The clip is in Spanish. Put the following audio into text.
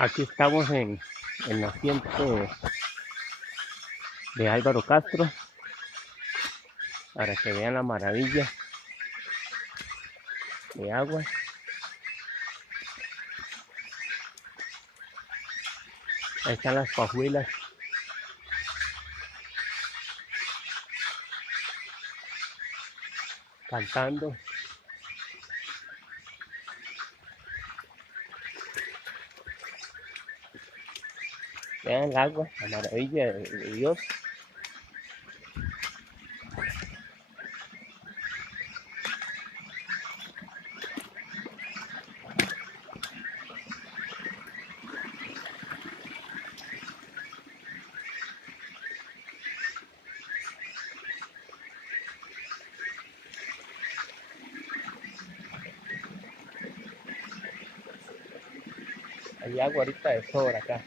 Aquí estamos en el naciente de Álvaro Castro para que vean la maravilla de agua. Ahí están las pajuelas cantando. Vean el agua, la maravilla de Dios. Hay agua ahorita de sobra acá.